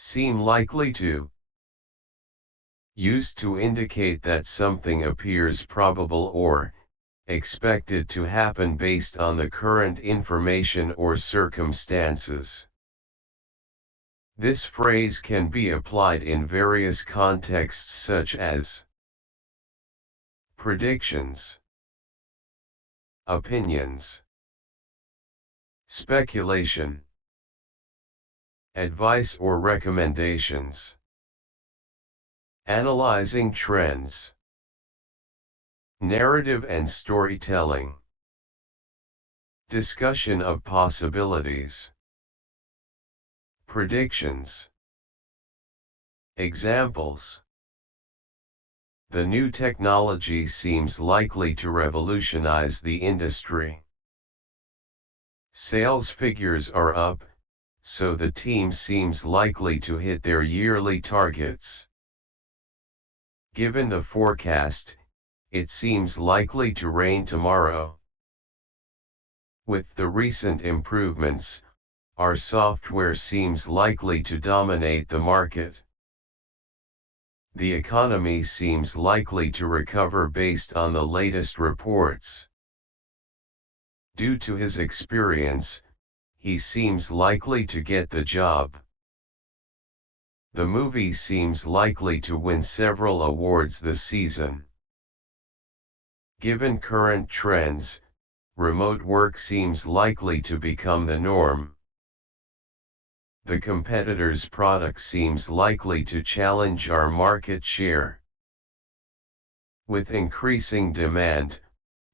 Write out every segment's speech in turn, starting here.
Seem likely to. Used to indicate that something appears probable or expected to happen based on the current information or circumstances. This phrase can be applied in various contexts such as predictions, opinions, speculation, advice or recommendations, analyzing trends, narrative and storytelling, discussion of possibilities, predictions. Examples: the new technology seems likely to revolutionize the industry. Sales figures are up, so the team seems likely to hit their yearly targets. Given the forecast, it seems likely to rain tomorrow. With the recent improvements, our software seems likely to dominate the market. The economy seems likely to recover based on the latest reports. Due to his experience, he seems likely to get the job. The movie seems likely to win several awards this season. Given current trends, remote work seems likely to become the norm. The competitor's product seems likely to challenge our market share. With increasing demand,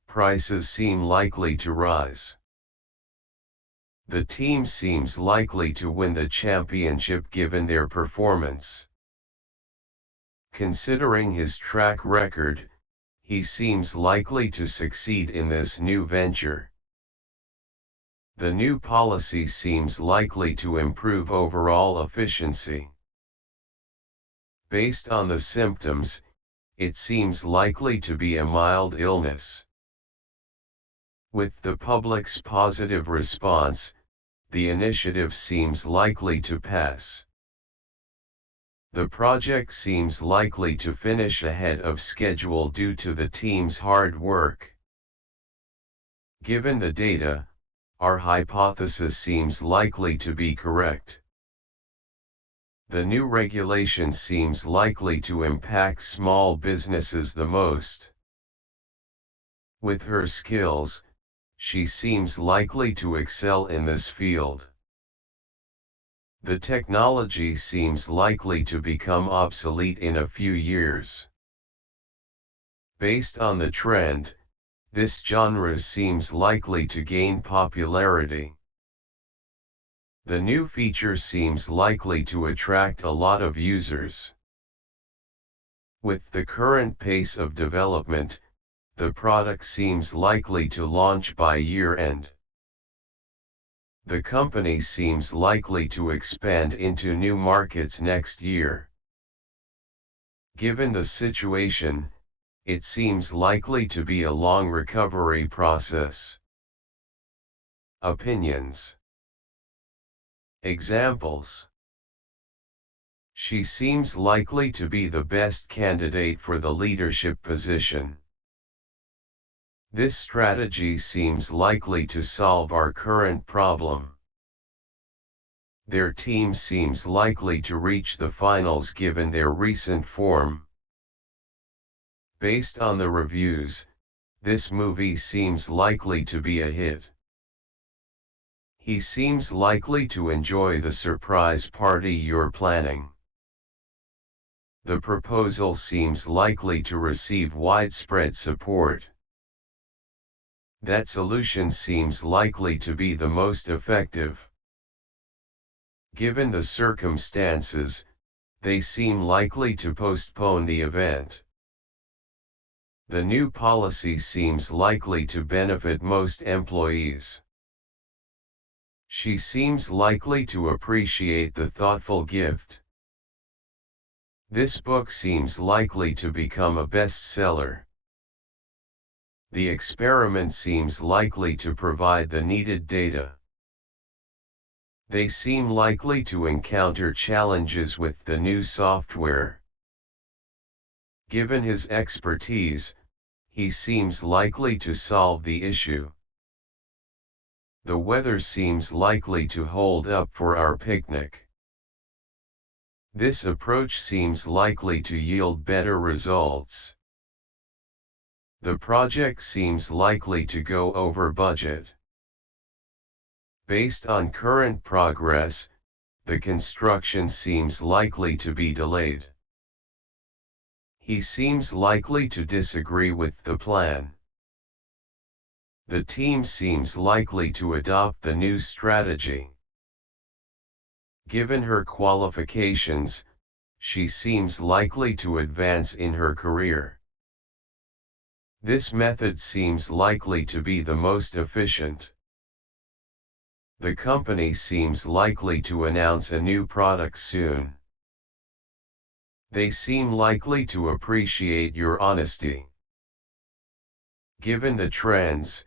prices seem likely to rise. The team seems likely to win the championship given their performance. Considering his track record, he seems likely to succeed in this new venture. The new policy seems likely to improve overall efficiency. Based on the symptoms, it seems likely to be a mild illness. With the public's positive response, the initiative seems likely to pass. The project seems likely to finish ahead of schedule due to the team's hard work. Given the data, our hypothesis seems likely to be correct. The new regulation seems likely to impact small businesses the most. With her skills, she seems likely to excel in this field. The technology seems likely to become obsolete in a few years. Based on the trend, this genre seems likely to gain popularity. The new feature seems likely to attract a lot of users. With the current pace of development, the product seems likely to launch by year-end. The company seems likely to expand into new markets next year. Given the situation, it seems likely to be a long recovery process. Opinions. Examples: she seems likely to be the best candidate for the leadership position. This strategy seems likely to solve our current problem. Their team seems likely to reach the finals given their recent form. Based on the reviews, this movie seems likely to be a hit. He seems likely to enjoy the surprise party you're planning. The proposal seems likely to receive widespread support. That solution seems likely to be the most effective. Given the circumstances, they seem likely to postpone the event. The new policy seems likely to benefit most employees. She seems likely to appreciate the thoughtful gift. This book seems likely to become a bestseller. The experiment seems likely to provide the needed data. They seem likely to encounter challenges with the new software. Given his expertise, he seems likely to solve the issue. The weather seems likely to hold up for our picnic. This approach seems likely to yield better results. The project seems likely to go over budget. Based on current progress, the construction seems likely to be delayed. He seems likely to disagree with the plan. The team seems likely to adopt the new strategy. Given her qualifications, she seems likely to advance in her career. This method seems likely to be the most efficient. The company seems likely to announce a new product soon. They seem likely to appreciate your honesty. Given the trends,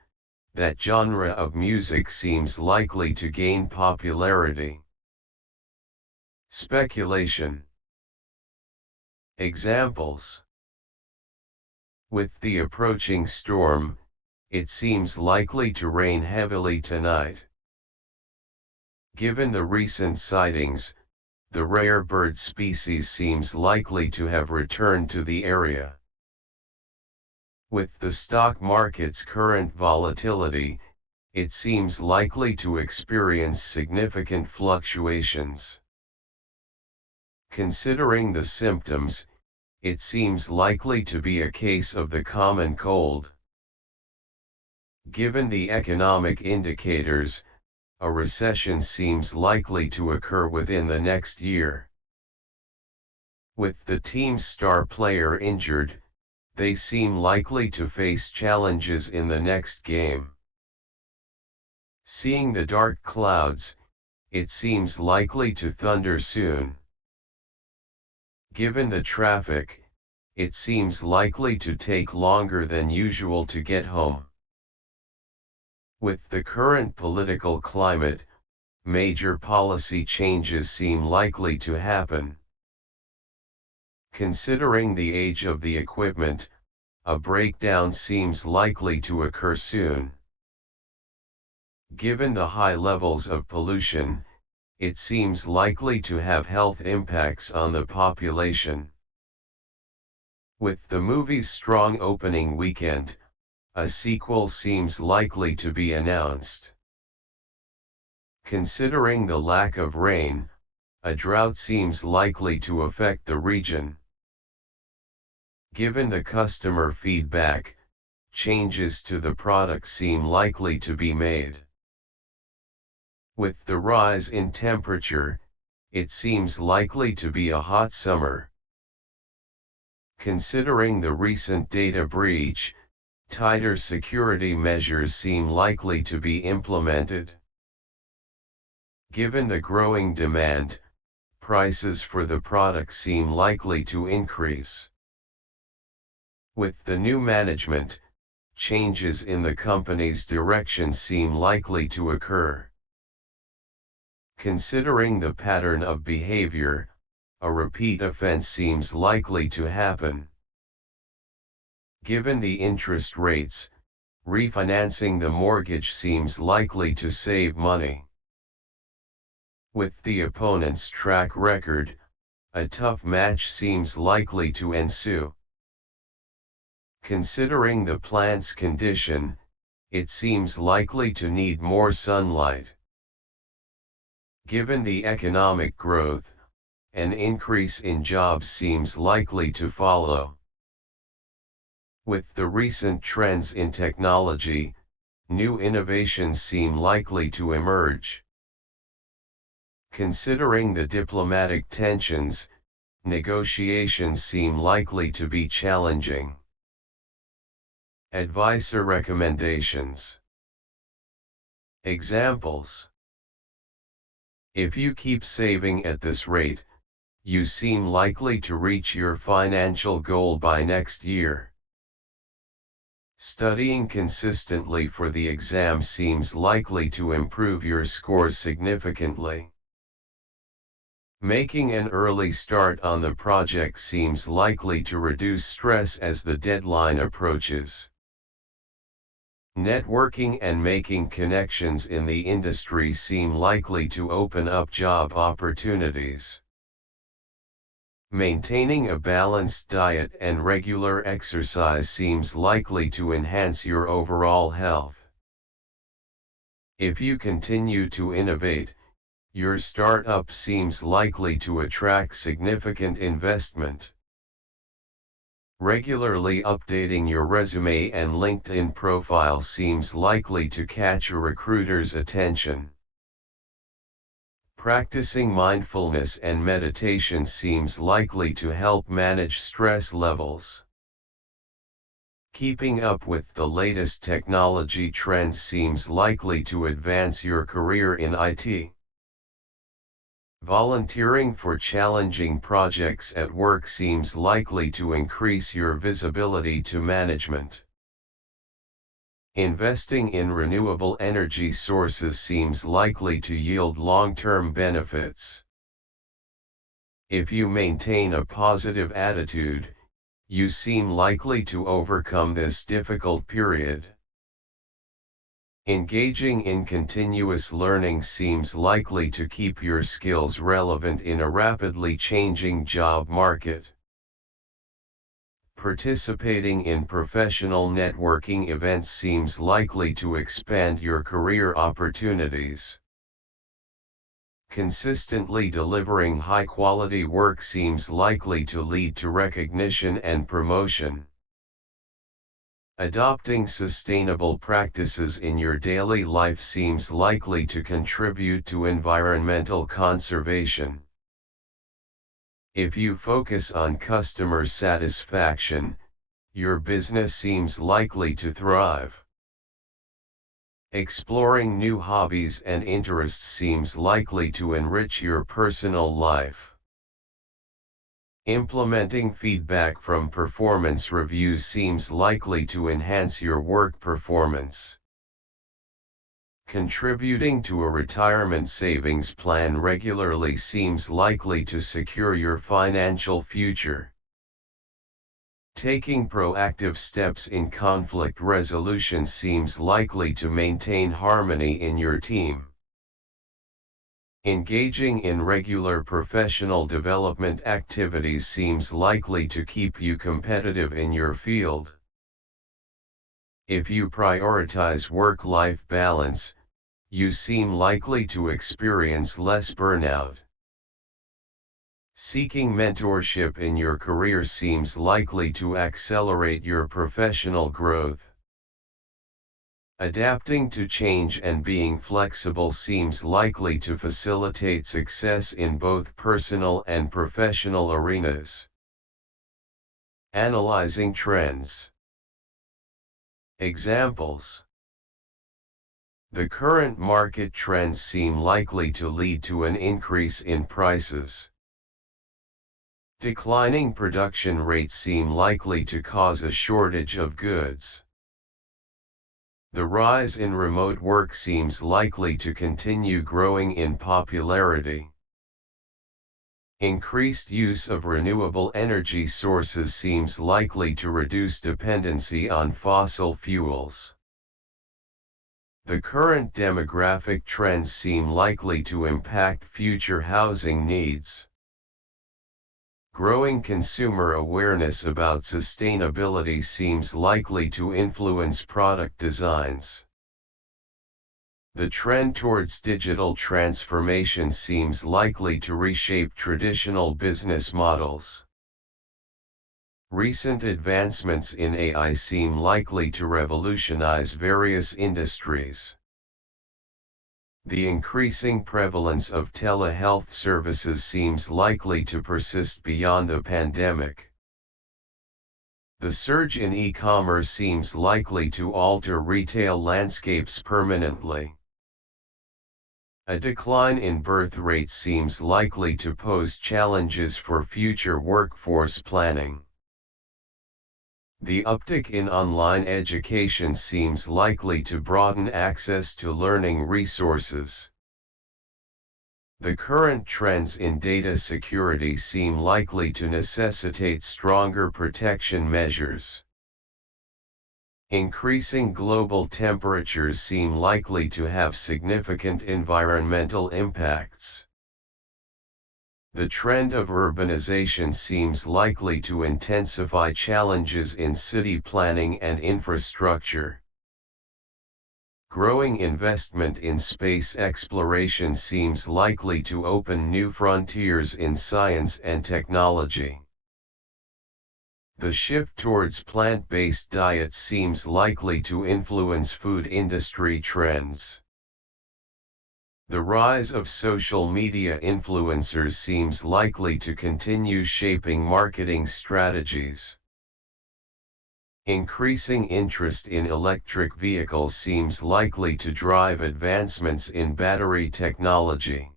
that genre of music seems likely to gain popularity. Speculation. Examples. With the approaching storm, it seems likely to rain heavily tonight. Given the recent sightings, the rare bird species seems likely to have returned to the area. With the stock market's current volatility, it seems likely to experience significant fluctuations. Considering the symptoms, it seems likely to be a case of the common cold. Given the economic indicators, a recession seems likely to occur within the next year. With the team's star player injured, they seem likely to face challenges in the next game. Seeing the dark clouds, it seems likely to thunder soon. Given the traffic, it seems likely to take longer than usual to get home. With the current political climate, major policy changes seem likely to happen. Considering the age of the equipment, a breakdown seems likely to occur soon. Given the high levels of pollution, it seems likely to have health impacts on the population. With the movie's strong opening weekend, a sequel seems likely to be announced. Considering the lack of rain, a drought seems likely to affect the region. Given the customer feedback, changes to the product seem likely to be made. With the rise in temperature, it seems likely to be a hot summer. Considering the recent data breach, tighter security measures seem likely to be implemented. Given the growing demand, prices for the product seem likely to increase. With the new management, changes in the company's direction seem likely to occur. Considering the pattern of behavior, a repeat offense seems likely to happen. Given the interest rates, refinancing the mortgage seems likely to save money. With the opponent's track record, a tough match seems likely to ensue. Considering the plant's condition, it seems likely to need more sunlight. Given the economic growth, an increase in jobs seems likely to follow. With the recent trends in technology, new innovations seem likely to emerge. Considering the diplomatic tensions, negotiations seem likely to be challenging. Advice or recommendations. Examples. If you keep saving at this rate, you seem likely to reach your financial goal by next year. Studying consistently for the exam seems likely to improve your scores significantly. Making an early start on the project seems likely to reduce stress as the deadline approaches. Networking and making connections in the industry seem likely to open up job opportunities. Maintaining a balanced diet and regular exercise seems likely to enhance your overall health. If you continue to innovate, your startup seems likely to attract significant investment. Regularly updating your resume and LinkedIn profile seems likely to catch a recruiter's attention. Practicing mindfulness and meditation seems likely to help manage stress levels. Keeping up with the latest technology trends seems likely to advance your career in IT. Volunteering for challenging projects at work seems likely to increase your visibility to management. Investing in renewable energy sources seems likely to yield long-term benefits. If you maintain a positive attitude, you seem likely to overcome this difficult period. Engaging in continuous learning seems likely to keep your skills relevant in a rapidly changing job market. Participating in professional networking events seems likely to expand your career opportunities. Consistently delivering high-quality work seems likely to lead to recognition and promotion. Adopting sustainable practices in your daily life seems likely to contribute to environmental conservation. If you focus on customer satisfaction, your business seems likely to thrive. Exploring new hobbies and interests seems likely to enrich your personal life. Implementing feedback from performance reviews seems likely to enhance your work performance. Contributing to a retirement savings plan regularly seems likely to secure your financial future. Taking proactive steps in conflict resolution seems likely to maintain harmony in your team. Engaging in regular professional development activities seems likely to keep you competitive in your field. If you prioritize work-life balance, you seem likely to experience less burnout. Seeking mentorship in your career seems likely to accelerate your professional growth. Adapting to change and being flexible seems likely to facilitate success in both personal and professional arenas. Analyzing trends. Examples. The current market trends seem likely to lead to an increase in prices. Declining production rates seem likely to cause a shortage of goods. The rise in remote work seems likely to continue growing in popularity. Increased use of renewable energy sources seems likely to reduce dependency on fossil fuels. The current demographic trends seem likely to impact future housing needs. Growing consumer awareness about sustainability seems likely to influence product designs. The trend towards digital transformation seems likely to reshape traditional business models. Recent advancements in AI seem likely to revolutionize various industries. The increasing prevalence of telehealth services seems likely to persist beyond the pandemic. The surge in e-commerce seems likely to alter retail landscapes permanently. A decline in birth rates seems likely to pose challenges for future workforce planning. The uptick in online education seems likely to broaden access to learning resources. The current trends in data security seem likely to necessitate stronger protection measures. Increasing global temperatures seem likely to have significant environmental impacts. The trend of urbanization seems likely to intensify challenges in city planning and infrastructure. Growing investment in space exploration seems likely to open new frontiers in science and technology. The shift towards plant-based diets seems likely to influence food industry trends. The rise of social media influencers seems likely to continue shaping marketing strategies. Increasing interest in electric vehicles seems likely to drive advancements in battery technology.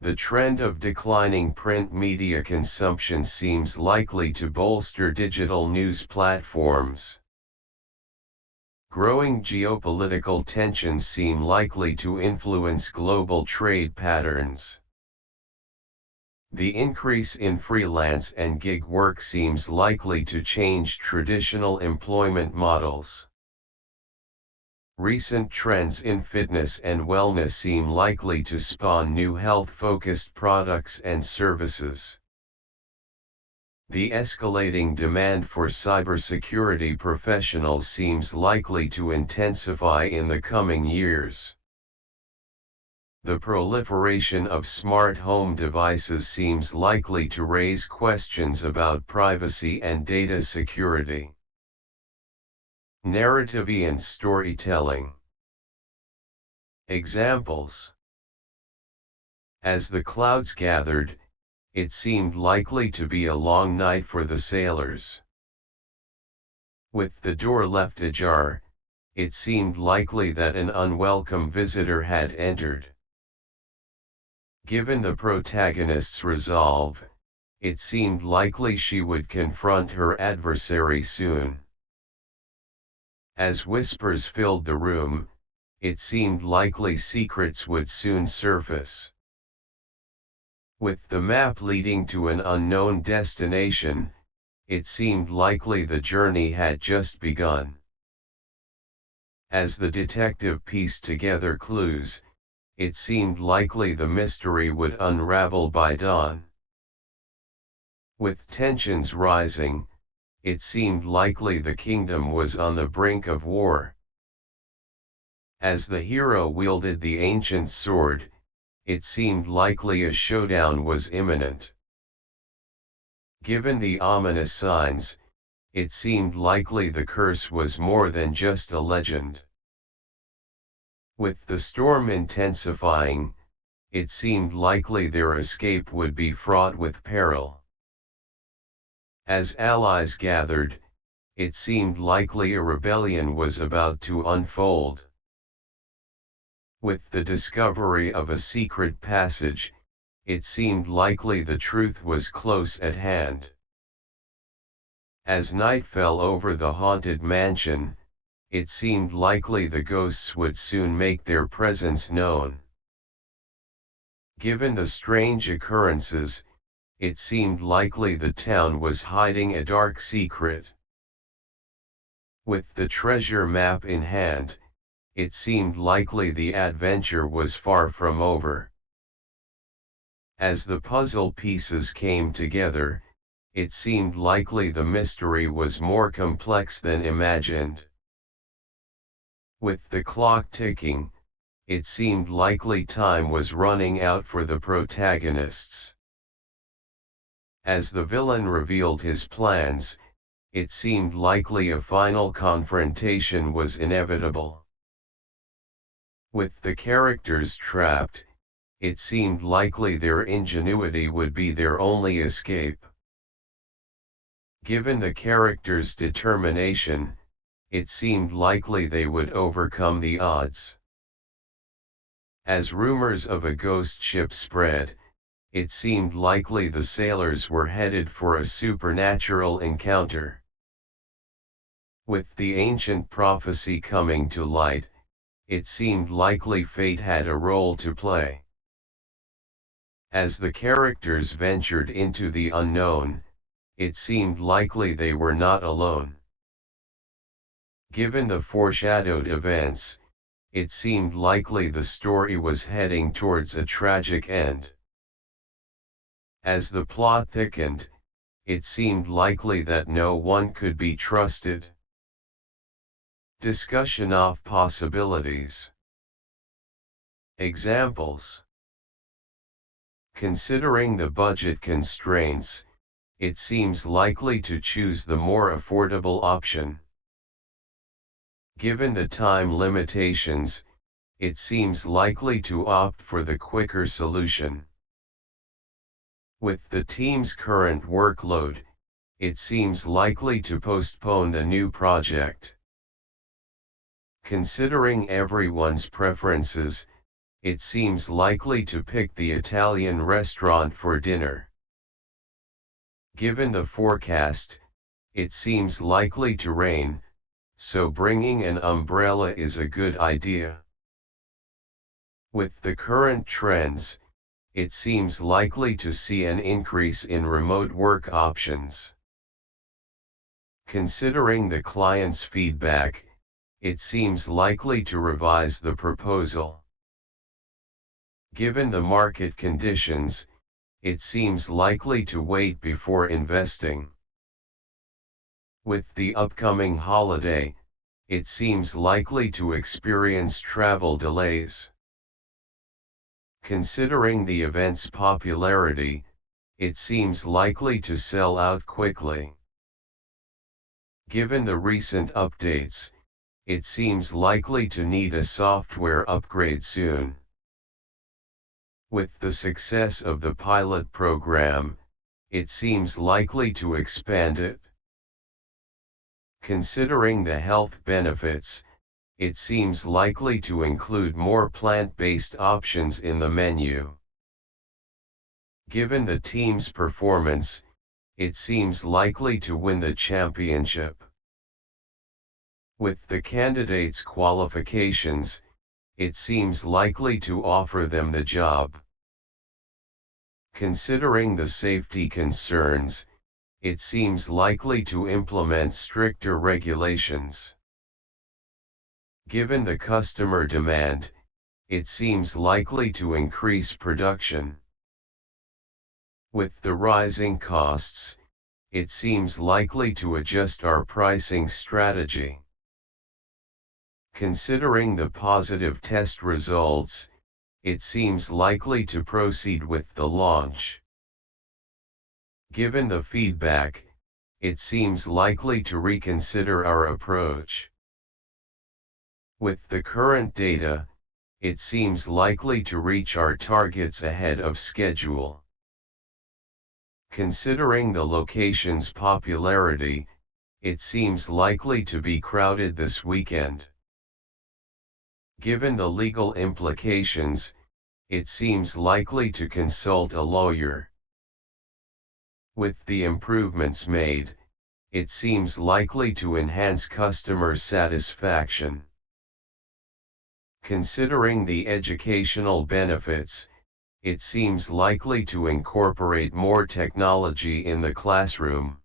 The trend of declining print media consumption seems likely to bolster digital news platforms. Growing geopolitical tensions seem likely to influence global trade patterns. The increase in freelance and gig work seems likely to change traditional employment models. Recent trends in fitness and wellness seem likely to spawn new health-focused products and services. The escalating demand for cybersecurity professionals seems likely to intensify in the coming years. The proliferation of smart home devices seems likely to raise questions about privacy and data security. Narrative and storytelling. Examples. As the clouds gathered, it seemed likely to be a long night for the sailors. With the door left ajar, it seemed likely that an unwelcome visitor had entered. Given the protagonist's resolve, it seemed likely she would confront her adversary soon. As whispers filled the room, it seemed likely secrets would soon surface. With the map leading to an unknown destination, it seemed likely the journey had just begun. As the detective pieced together clues, it seemed likely the mystery would unravel by dawn. With tensions rising, it seemed likely the kingdom was on the brink of war. As the hero wielded the ancient sword, it seemed likely a showdown was imminent. Given the ominous signs, it seemed likely the curse was more than just a legend. With the storm intensifying, it seemed likely their escape would be fraught with peril. As allies gathered, it seemed likely a rebellion was about to unfold. With the discovery of a secret passage, it seemed likely the truth was close at hand. As night fell over the haunted mansion, it seemed likely the ghosts would soon make their presence known. Given the strange occurrences, it seemed likely the town was hiding a dark secret. With the treasure map in hand, it seemed likely the adventure was far from over. As the puzzle pieces came together, it seemed likely the mystery was more complex than imagined. With the clock ticking, it seemed likely time was running out for the protagonists. As the villain revealed his plans, it seemed likely a final confrontation was inevitable. With the characters trapped, it seemed likely their ingenuity would be their only escape. Given the characters' determination, it seemed likely they would overcome the odds. As rumors of a ghost ship spread, it seemed likely the sailors were headed for a supernatural encounter. With the ancient prophecy coming to light, it seemed likely fate had a role to play. As the characters ventured into the unknown, it seemed likely they were not alone. Given the foreshadowed events, it seemed likely the story was heading towards a tragic end. As the plot thickened, it seemed likely that no one could be trusted. Discussion of possibilities. Examples. Considering the budget constraints, it seems likely to choose the more affordable option. Given the time limitations, it seems likely to opt for the quicker solution. With the team's current workload, it seems likely to postpone the new project. Considering everyone's preferences, it seems likely to pick the Italian restaurant for dinner. Given the forecast, it seems likely to rain, so bringing an umbrella is a good idea. With the current trends, it seems likely to see an increase in remote work options. Considering the client's feedback, it seems likely to revise the proposal. Given the market conditions, it seems likely to wait before investing. With the upcoming holiday, it seems likely to experience travel delays. Considering the event's popularity, it seems likely to sell out quickly. Given the recent updates, it seems likely to need a software upgrade soon. With the success of the pilot program, it seems likely to expand it. Considering the health benefits, it seems likely to include more plant-based options in the menu. Given the team's performance, it seems likely to win the championship. With the candidates' qualifications, it seems likely to offer them the job. Considering the safety concerns, it seems likely to implement stricter regulations. Given the customer demand, it seems likely to increase production. With the rising costs, it seems likely to adjust our pricing strategy. Considering the positive test results, it seems likely to proceed with the launch. Given the feedback, it seems likely to reconsider our approach. With the current data, it seems likely to reach our targets ahead of schedule. Considering the location's popularity, it seems likely to be crowded this weekend. Given the legal implications, it seems likely to consult a lawyer. With the improvements made, it seems likely to enhance customer satisfaction. Considering the educational benefits, it seems likely to incorporate more technology in the classroom.